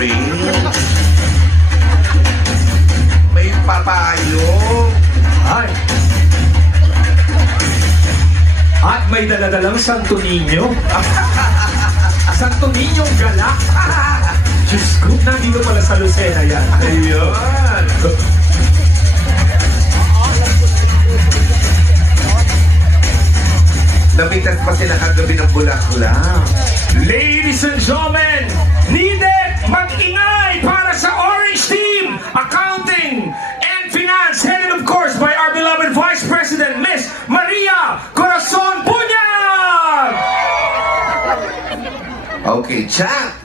ring. May papayong. Ay. At may daladalang Santo Niño. Santo Niñong galak. Diyos ko, nandito pala sa Lucena yan. Ayun. Namitas pa sila kagabi ng bulaklak. Ladies and gentlemen, needed mag-ingay para sa Orange Team, Accounting and Finance, headed of course by our beloved Vice President, Miss Maria Corazon Punyag! Okay, chat.